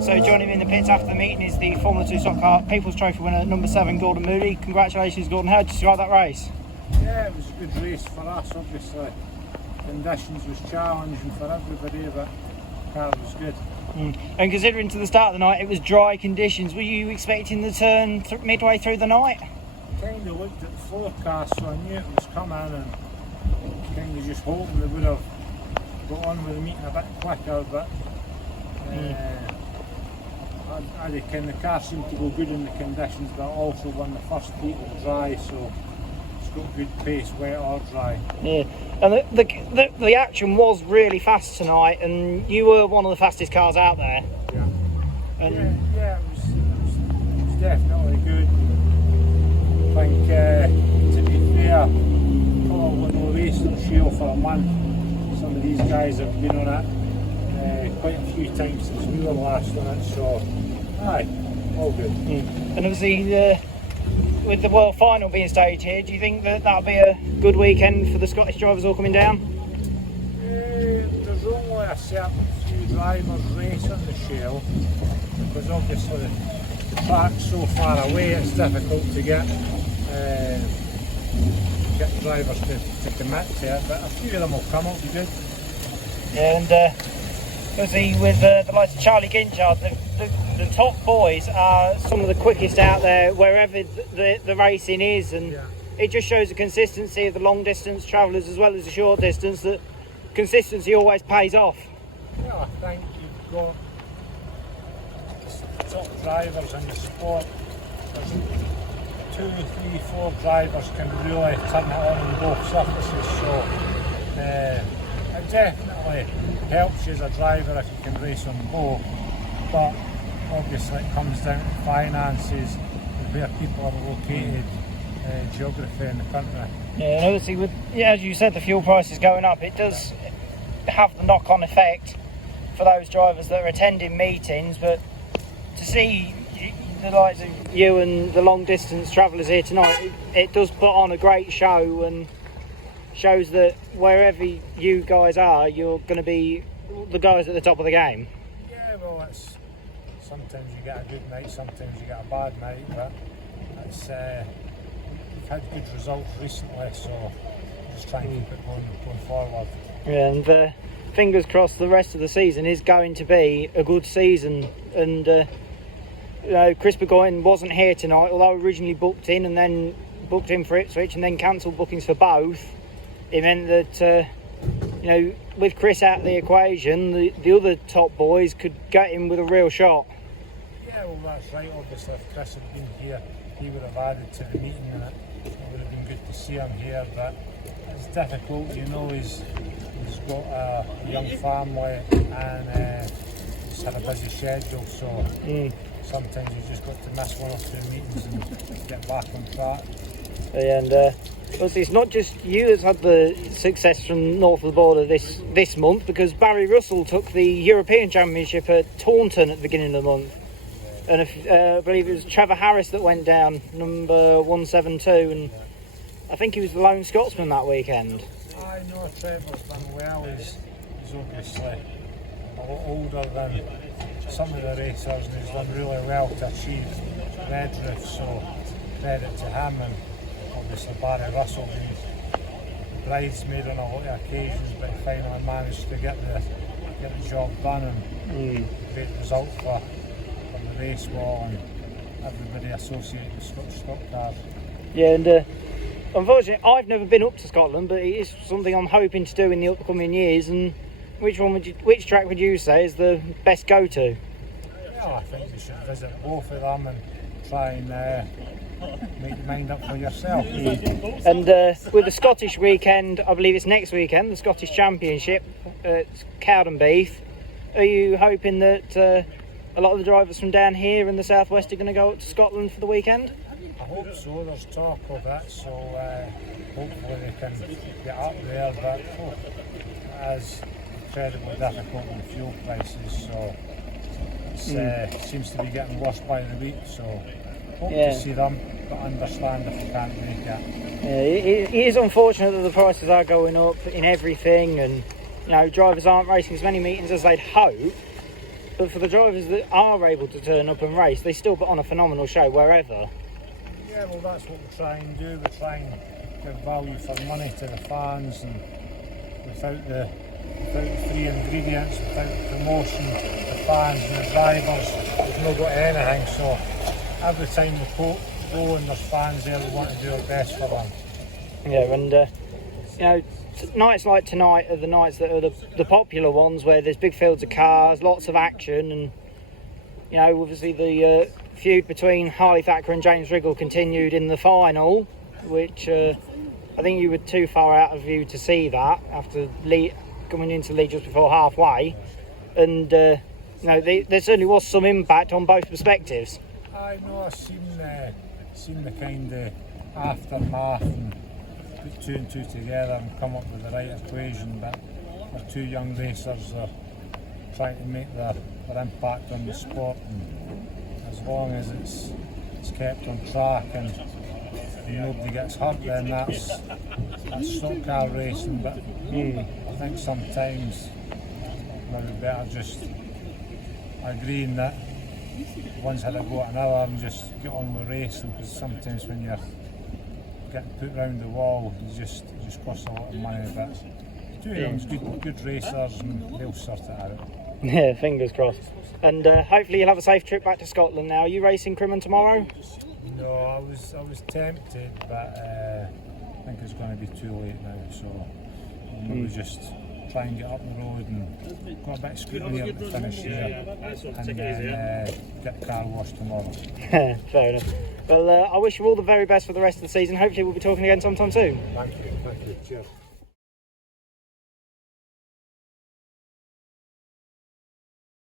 So joining me in the pits after the meeting is the Formula 2 Stock Car People's Trophy winner, number 7, Gordon Moodie. Congratulations, Gordon. How did you describe that race? Yeah, it was a good race for us, obviously. Conditions was challenging for everybody, but the car was good. And considering to the start of the night it was dry conditions, were you expecting the turn midway through the night? Kind of looked at the forecast, so I knew it was coming, and kind of just hoping they would have got on with the meeting a bit quicker, but I reckon the car seemed to go good in the conditions, but also won the first heat of dry, so it's got good pace, wet or dry. Yeah, and the action was really fast tonight, and you were one of the fastest cars out there. Yeah, and it was definitely good. I think, to be fair, probably no racing shield for a month. Some of these guys have been on it quite a few times since we were last on it, so aye, all good. And obviously, with the World Final being staged here, do you think that that'll be a good weekend for the Scottish drivers all coming down? There's only a certain few drivers racing the Shell, because obviously the track's so far away it's difficult to get drivers to commit to it, but a few of them will come, it'll be good. Yeah, and obviously with the likes of Charlie Ginchard, the top boys are some of the quickest out there wherever the racing is, and it just shows the consistency of the long distance travellers as well as the short distance, that consistency always pays off. Yeah, I think you've got the top drivers in the sport. There's 2, 3, 4 drivers can really turn it on both surfaces, so it definitely helps you as a driver if you can race on both, but obviously it comes down to finances and where people are located, geography in the country. Yeah, and obviously as you said, the fuel prices going up, it does have the knock-on effect for those drivers that are attending meetings, but to see the likes of you and the long distance travellers here tonight, it does put on a great show and shows that wherever you guys are, you're going to be the guys at the top of the game. Yeah, well, it's sometimes you get a good night, sometimes you get a bad night, but it's we've had good results recently, so just try and keep it going forward. Yeah, and fingers crossed the rest of the season is going to be a good season. And Chris Burgoyne wasn't here tonight, although originally booked in and then booked in for Ipswich and then cancelled bookings for both. It meant that with Chris out of the equation, the other top boys could get in with a real shot. Yeah, well, that's right. Obviously, if Chris had been here, he would have added to the meeting, and it would have been good to see him here. But it's difficult, he's got a young family and he's had a busy schedule, so sometimes you've just got to miss 1 or 2 meetings and get back on track. And obviously it's not just you that's had the success from north of the border this month, because Barry Russell took the European Championship at Taunton at the beginning of the month, and I believe it was Trevor Harris that went down, number 172, and I think he was the lone Scotsman that weekend. I know Trevor's done well. He's obviously a lot older than some of the racers, and he's done really well to achieve Redriff, so credit to him. And obviously Barry Russell, the bridesmaid on a lot of occasions, but he finally managed to get the job done, and great result for the race wall and everybody associated with Scottish stock cars. Yeah, and unfortunately I've never been up to Scotland, but it is something I'm hoping to do in the upcoming years. And which track would you say is the best go-to? Yeah, I think you should visit both of them and try and make your mind up for yourself. And with the Scottish weekend, I believe it's next weekend, the Scottish Championship at Cowdenbeath, are you hoping that a lot of the drivers from down here in the southwest are going to go up to Scotland for the weekend? I hope so. There's talk of it, so hopefully they can get up there, but it is incredibly difficult with the fuel prices, so it seems to be getting worse by the week, so hope to see them, but understand if they can't make it. Yeah, it is unfortunate that the prices are going up in everything, and drivers aren't racing as many meetings as they'd hope. But for the drivers that are able to turn up and race, they still put on a phenomenal show wherever. Yeah, well, that's what we try and do. We try and give value for money to the fans, and without the free ingredients, without the promotion, the fans and the drivers, we've not got anything. So every time we go and there's fans there, we want to do our best for them. Yeah, and you know, nights like tonight are the nights that are the popular ones, where there's big fields of cars, lots of action, and you know, obviously the feud between Harley Thacker and James Riggle continued in the final, which I think you were too far out of view to see that after coming into lead just before halfway, and you know, there certainly was some impact on both perspectives. I know, I've seen the kind of aftermath and put two and two together and come up with the right equation, but our two young racers are trying to make their impact on the sport, and as long as it's kept on track and nobody gets hurt, then that's stock car racing. But I think sometimes maybe better just agreeing that one's had a go at another and just get on with racing, because sometimes when you're getting put round the wall, it just costs a lot of money. But two of them's good racers, and they'll sort it out. Yeah, fingers crossed. And hopefully you'll have a safe trip back to Scotland now. Are you racing Crimon tomorrow? No, I was tempted, but I think it's going to be too late now. So maybe just try and get up the road and got a bit of scrutiny at the finish here, and then get the car washed tomorrow. Fair enough. Well, I wish you all the very best for the rest of the season. Hopefully we'll be talking again sometime soon. Thank you. Cheers.